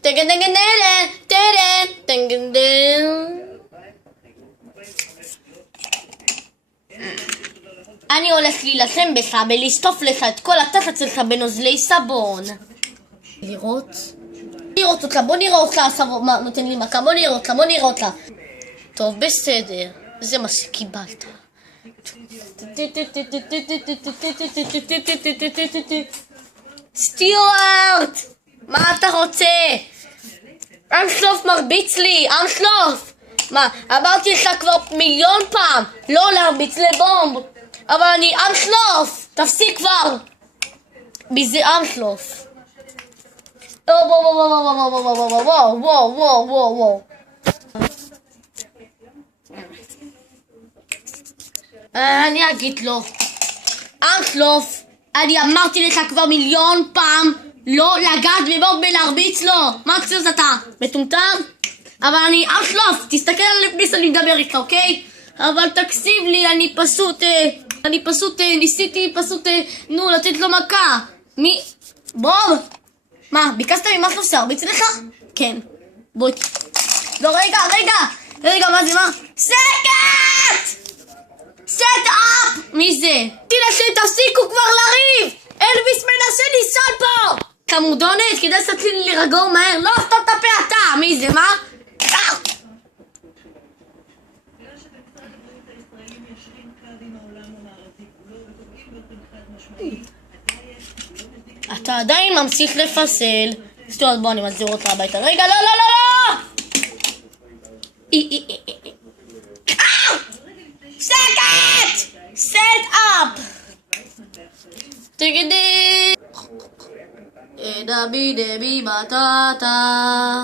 טגן טגן טגן טגן טגן. אני הולך להילחם בך ולשטוף לך את כל התחת שלך בנוזלי סבון. לראות אותך, בוא נראה אותך, מה נותן לי מכה, בוא נראה אותך. טוב, בסדר, זה מה שקיבלת. סטיוארט! מה אתה רוצה? אנסלוף מרביץ לי, אנסלוף! מה, אמרתי לך כבר מיליון פעם לא להרביץ לבומב, אבל אני אנסלוף! תפסיק כבר! מי זה אנסלוף? וואו. אני אגיד לו, אנסלוף, אני אמרתי לך כבר מיליון פעם לא לגעת בבומב ולהרביץ לו. מה קצת אתה? מטומטם? אבל אני אנסלוף, תסתכל על לפני שאני מדבר איתך, אוקיי? אבל תקשיב לי, אני פשוט ניסיתי לתת לו מכה. מי? בום! מה, ביקשת ממאסלוף שהרביץ לך? כן. בואי. לא, רגע, מה זה, מה? סקט! סט אפ! מי זה? תפסיקו כבר לריב! אלוויס מנסה ליסול פה! כמודונת, כדאי שתתחיל להירגעו מהר. לא, סתום את הפה אתה! מי זה, מה? אתה עדיין ממשיך לפסל. סטוארט, בוא, אני מחזיר אותך הביתה. רגע, לא! סקט! סט אפ! תגידי! דבי בטטה